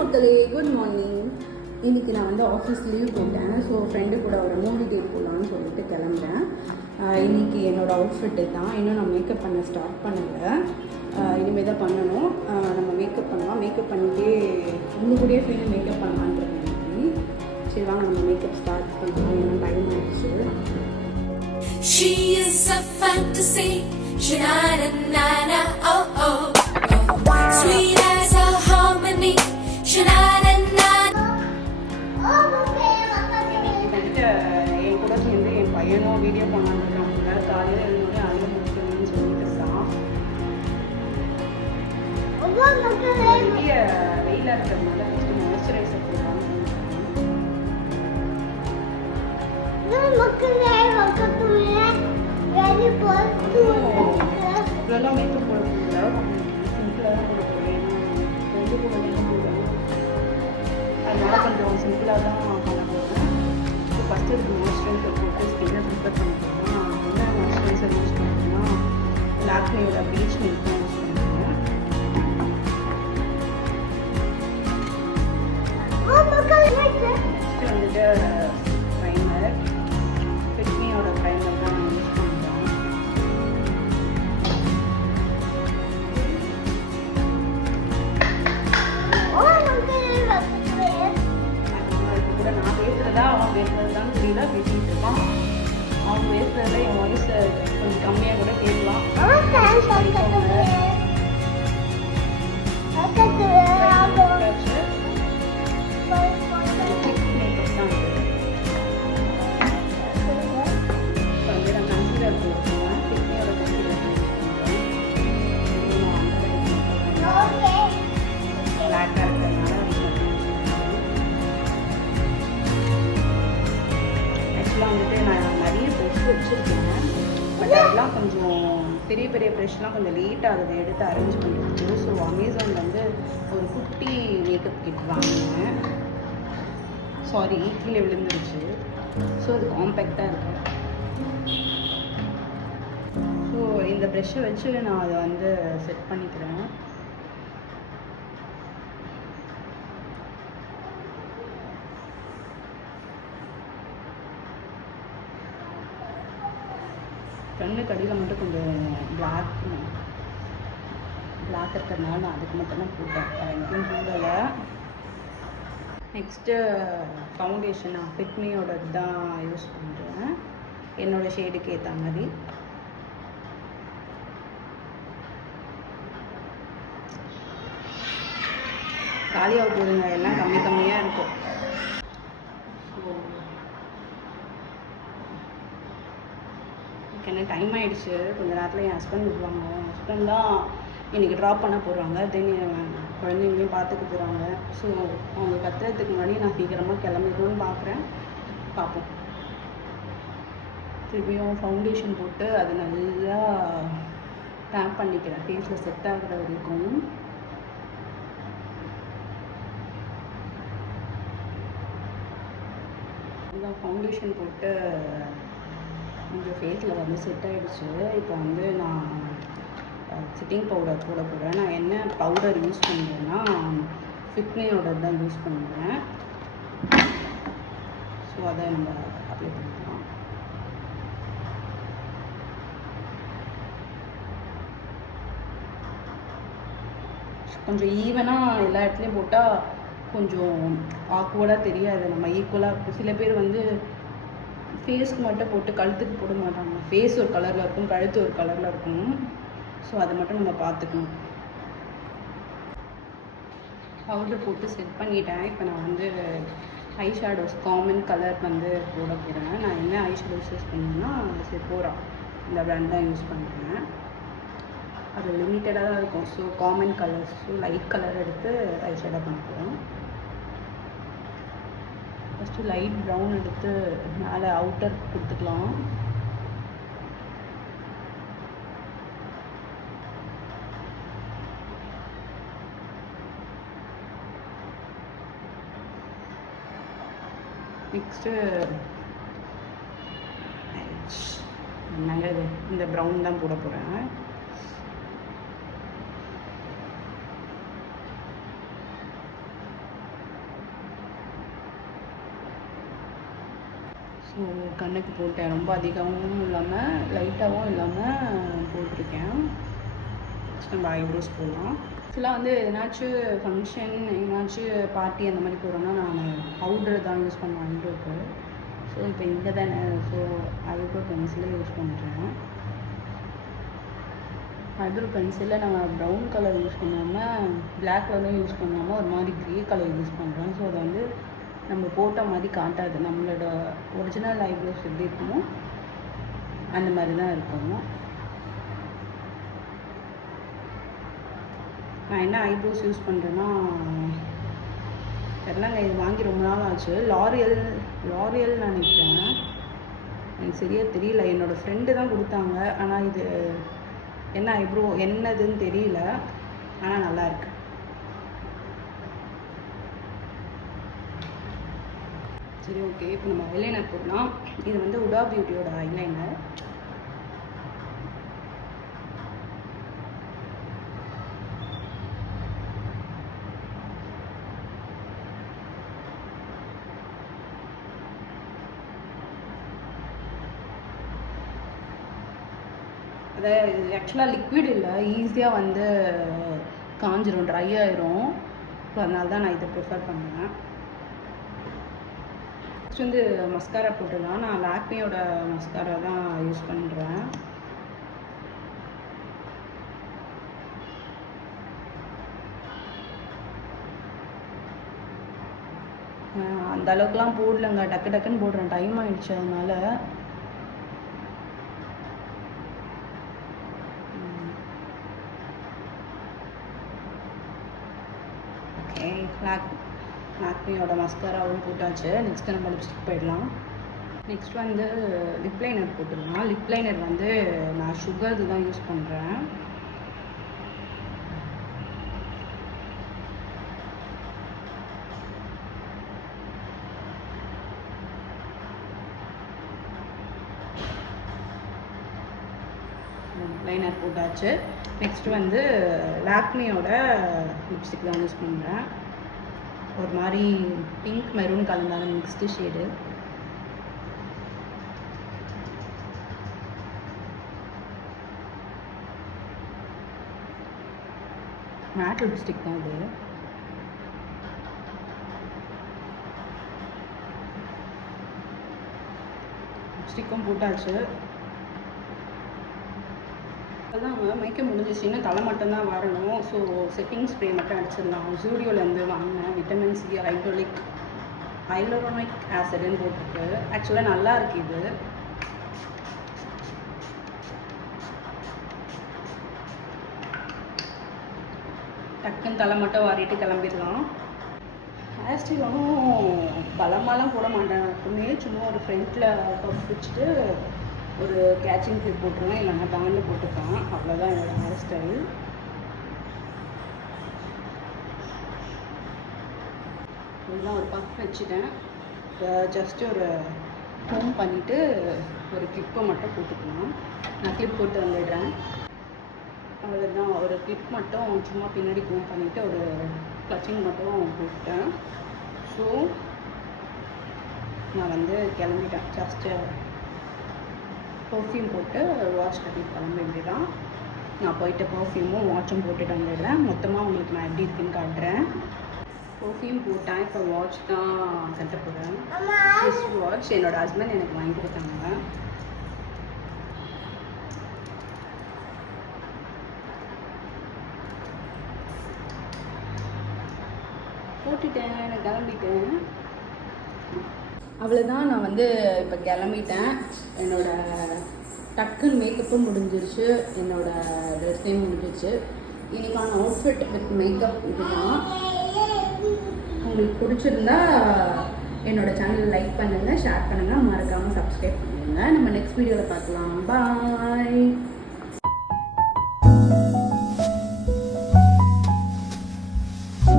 மக்களே, good morning. இன்றைக்கி நான் வந்து ஆஃபீஸ் லீவ் போட்டேன். ஸோ ஃப்ரெண்டு கூட ஒரு மூவி டேட் போகலான்னு சொல்லிட்டு கிளம்புறேன். இன்றைக்கி என்னோடய அவுட்ஃபிட்டு தான். இன்னும் நான் மேக்கப் பண்ண ஸ்டார்ட் பண்ணலை. இனிமேல் தான் பண்ணணும். நம்ம மேக்கப் பண்ணலாம். மேக்கப் பண்ணிகிட்டே உங்கள் கூடயே சேர்ந்து மேக்கப் பண்ணலான்றது இன்னைக்கு. சரி வாங்க நம்ம மேக்கப் ஸ்டார்ட் பண்ணலாம். ஏன்னா டைம் ஆகிடுச்சு. She is a fantasy. Sha-na-na-na, oh oh oh. Sweet as a harmony. Sha-na-na-na. என் கூட சேர்ந்து என் பையனும் வீடியோ பண்ணாங்க. காலையில் எழுந்து அங்கே முடிக்கணும்னு சொல்லிட்டு தான் பெரிய வெயிலாக இருக்கிறதுனால ஃபஸ்ட்டு மாய்ஸ்சரைசர் போடலாம்னு இவ்வளோலாம் மேக்கப் போட முடியல. சிம்பிளாக தான் போட போகிறேன். ஏன்னா கொஞ்சம் கூட போடுவேன். அதனால கொஞ்சம் சிம்பிளாக தான் பண்ண போகிறேன். ஸோ ஃபஸ்ட்டு இதுக்கு மாய்ஸ்சரைசர் போட்டு ஸ்கின்னை ப்ரிப்பேர் பண்ணிக்கலாம். நான் என்ன மாய்ஸ்சரைசர் யூஸ் பண்ணுறேன்னா லாக்மியோட பீச் மில்க் தான் யூஸ் பண்ணுறேன். நெக்ஸ்ட்டு வந்துட்டு ப்ரைமர், ஃபிட்மியோட ப்ரைமர் தான் நான் யூஸ் பண்ணுறேன். கூட நான் பேசுகிறதா அவன் பேசுகிறதான்னு தெரியல, பேசிகிட்டு இருக்கான். அவன் பேசுகிறதுல என் வாய்ஸ் கொஞ்சம் கம்மியாக கூட கேட்கலாம். வந்துட்டு நான் நிறைய ப்ரெஷ் வச்சுருக்கேன். பட் அதெல்லாம் கொஞ்சம் பெரிய பெரிய ப்ரெஷ்லாம் கொஞ்சம் லேட் ஆகுது எடுத்து அரேஞ்ச் பண்ணுறது. ஸோ அமேசானில் வந்து ஒரு குட்டி மேக்கப் கிட் வாங்கினேன். சாரி, கீழே விழுந்துருச்சு. ஸோ அது காம்பேக்டாக இருக்குது. ஸோ இந்த ப்ரெஷ்ஷை வச்சு நான் அதை வந்து செட் பண்ணிக்கிறேன். கண்ணு கடியில் மட்டும் கொஞ்சம் பிளாக் இருக்கிறதுனால நான் அதுக்கு மட்டும்தான் போட்டேன். எங்கேயும் போடலை. நெக்ஸ்ட்டு ஃபவுண்டேஷன் நான் ஃபிட்மியோட தான் யூஸ் பண்ணுறேன். என்னோடய ஷேடுக்கு ஏற்ற மாதிரி. காலியாக போடுங்க, எல்லாம் கம்மி கம்மியாக இருக்கும். எனக்கு டைம் ஆகிடுச்சு. கொஞ்சம் நேரத்தில் என் ஹஸ்பண்ட் விடுவாங்க. என் ஹஸ்பண்ட் தான் இன்றைக்கி ட்ராப் பண்ண போடுறாங்க. தென் குழந்தைங்களையும் பார்த்துக்க போகிறாங்க. ஸோ அவங்க கத்துறதுக்கு முன்னாடி நான் சீக்கிரமாக கிளம்பிடணும்னு பார்க்குறேன். பார்ப்போம். திருப்பியும் ஃபவுண்டேஷன் போட்டு அது நல்லா டேப் பண்ணிக்கிறேன் ஃபேஸில் செட் ஆகிற வரைக்கும். நல்லா ஃபவுண்டேஷன் போட்டு கொஞ்சம் ஃபேஸில் வந்து செட் ஆகிடுச்சு. இப்போ வந்து நான் சிட்டிங் பவுடர் போட போகிறேன். நான் என்ன பவுடர் யூஸ் பண்ணுறேன்னா ஃபிட்மியோட தான் யூஸ் பண்ணுறேன். ஸோ அதை நம்ம அப்ளை பண்ணிக்கலாம். கொஞ்சம் ஈவனாக எல்லா இடத்துலையும் போட்டால் கொஞ்சம் ஆக்வர்டாக தெரியாது. நம்ம ஈக்குவலாக இருக்கும். சில பேர் வந்து ஃபேஸ்க்கு மட்டும் போட்டு கழுத்துக்கு போட மாட்டாங்க. ஃபேஸ் ஒரு கலரில் இருக்கும், கழுத்து ஒரு கலரில் இருக்கும். ஸோ அதை மட்டும் நம்ம பார்த்துக்கணும். பவுடர் போட்டு செட் பண்ணிட்டேன். இப்போ நான் வந்து ஐ ஷேடோஸ் காமன் கலர் வந்து போட போகிறேன். நான் என்ன ஐ ஷேடோஸ் யூஸ் பண்ணேன்னா செஃபோரா இந்த பிராண்ட் தான் யூஸ் பண்ணுறேன். அது லிமிட்டடாக தான் இருக்கும். So common colours, so light colour எடுத்து ஐ ஷேடோ பண்ண போகிறோம். ஃபஸ்ட்டு லைட் ப்ரௌன் எடுத்து மேலே அவுட்டர் கொடுத்துக்கலாம். நெக்ஸ்ட்டு என்னங்க இந்த ப்ரௌன் தான் போட போகிறேன். ஸோ கண்ணுக்கு போட்டேன், ரொம்ப அதிகமும் இல்லாமல் லைட்டாகவும் இல்லாமல் போட்டிருக்கேன். நம்ம ஐப்ரோஸ் போடலாம். ஆக்சுவலாக வந்து எதனாச்சும் ஃபங்க்ஷன் எதனாச்சும் பார்ட்டி அந்த மாதிரி போகிறோன்னா நான் பவுடர் தான் யூஸ் பண்ணுவேன் ஐப்ரோக்கு. ஸோ இப்போ இங்கே தானே, ஸோ ஐப்ரோ பென்சிலே யூஸ் பண்ணுறேன். ஐப்ரோ பென்சிலில் நாங்கள் ப்ரௌன் கலர் யூஸ் பண்ணாமல் பிளாக் கலரும் யூஸ் பண்ணாமல் ஒரு மாதிரி க்ரே கலர் யூஸ் பண்ணுறோம். ஸோ அதை வந்து நம்ம போட்ட மாதிரி காட்டாது. நம்மளோட ஒரிஜினல் ஐப்ரோஸ் எப்படி இருக்குமோ அந்த மாதிரி தான் இருக்கும். நான் என்ன ஐப்ரோஸ் யூஸ் பண்ணுறேன்னா தெரிலங்க, இது வாங்கி ரொம்ப நாள் ஆச்சு. லாரியல் நினைக்கிறேன், எனக்கு சரியாக தெரியல. என்னோடய ஃப்ரெண்டு தான் கொடுத்தாங்க. ஆனால் இது என்ன ஐப்ரோ என்னதுன்னு தெரியல, ஆனால் நல்லாயிருக்கு. சரி, ஓகே. இப்போ நம்ம ஐலைனர் போடலாம். இது வந்து உடா பியூட்டியோட ஐலைனர். அது ஆக்சுவலாக லிக்விட் இல்லை, ஈஸியாக வந்து காஞ்சிரும், ட்ரை ஆயிரும். ஸோ அதனால தான் நான் இதை ப்ரிஃபர் பண்ணுவேன். நெக்ஸ்ட் வந்து மஸ்காரா போட்டுடலாம். நான் லாக்மியோட மஸ்காரா தான் யூஸ் பண்ணுறேன். அந்த அளவுக்குலாம் போடலங்க, டக்கு டக்குன்னு போடுறேன், டைம் ஆகிடுச்சு அதனால. ஓகே, லாக்மியோட மஸ்காராவும் போட்டாச்சு. நெக்ஸ்ட்டு நம்ம லிப்ஸ்டிக் போயிடலாம். நெக்ஸ்ட் வந்து லிப் லைனர் போட்டுடலாம். லிப் லைனர் வந்து நான் சுகர் தான் யூஸ் பண்ணுறேன். லைனர் போட்டாச்சு. நெக்ஸ்ட்டு வந்து லாக்மியோட லிப்ஸ்டிக் தான் யூஸ் பண்ணுறேன். ஒரு மாதிரி பிங்க் மெரூன் கலந்தான மிக்ஸ்டு ஷேடு. மேட் லிப்ஸ்டிக் தான் இது. லிப்ஸ்டிக்கும் போட்டாச்சு. அதான் மேக்கப் முடிஞ்சிச்சுன்னா தலை மட்டும்தான் வரணும். ஸோ செட்டிங் ஸ்ப்ரே மட்டும் அடிச்சிடலாம். ஜூடியோலேருந்து வாங்கினேன், விட்டமின் சி ஹைலோரோனிக் ஆசிட்னு போட்டிருக்கு. ஆக்சுவலாக நல்லா இருக்குது இது. டக்குன்னு தலை மட்டும் வாரிட்டு கிளம்பிடலாம். ஹேர் ஸ்டைல் ஒன்றும் பலமாலாம் போட மாட்டேன். எப்பவுமே சும்மா ஒரு ஃப்ரண்ட்டில் பஃப் வச்சுட்டு ஒரு கேச்சிங் கிளிப் போட்டுருவேன், இல்லைன்னா பேண்டில் போட்டுப்பேன். அவ்வளோதான் என்னோடய ஹேர் ஸ்டைல். இதுதான் ஒரு பஃப் வச்சுட்டேன். ஜஸ்ட்டு ஒரு ஹோம் பண்ணிவிட்டு ஒரு கிளிப்பை மட்டும் போட்டுக்கலாம். நான் கிளிப் போட்டு வந்துடுறேன். அவ்வளோதான், ஒரு கிளிப் மட்டும் சும்மா பின்னாடி ஹோம் பண்ணிவிட்டு ஒரு கிளச்சிங் மட்டும் போட்டேன். ஸோ நான் வந்து கிளம்பிட்டேன். ஜஸ்ட்டு பர்ஃப்யூம் போட்டு வாட்ச் கட்டிட்டு கிளம்ப வேண்டியதான். நான் போயிட்டு பர்ஃப்யூமும் வாட்சும் போட்டுட்டு வந்துடுறேன். மொத்தமாக உங்களுக்கு நான் எப்படி இருக்குன்னு காட்டுறேன். பர்ஃப்யூம் போட்டேன், இப்போ வாட்ச் தான் கட்ட போகிறேன். வாட்ச் என்னோடய ஹஸ்பண்ட் எனக்கு வாங்கி கொடுத்தாங்க. போட்டுட்டேன், நான் கிளம்பிட்டேன். அவ்வளோதான், நான் வந்து இப்போ கிளம்பிட்டேன். என்னோடய டக்குன்னு மேக்கப்பும் முடிஞ்சிருச்சு, என்னோடய ட்ரெஸ்ஸையும் முடிஞ்சிருச்சு. இன்றைக்கான அவுட்ஃபிட் வித் மேக்கப் இதுதான். உங்களுக்கு பிடிச்சிருந்தா என்னோடய சேனல் லைக் பண்ணுங்கள், ஷேர் பண்ணுங்கள், மறக்காமல் சப்ஸ்கிரைப் பண்ணுங்கள். நம்ம நெக்ஸ்ட் வீடியோவில் பார்க்கலாம். பாய்.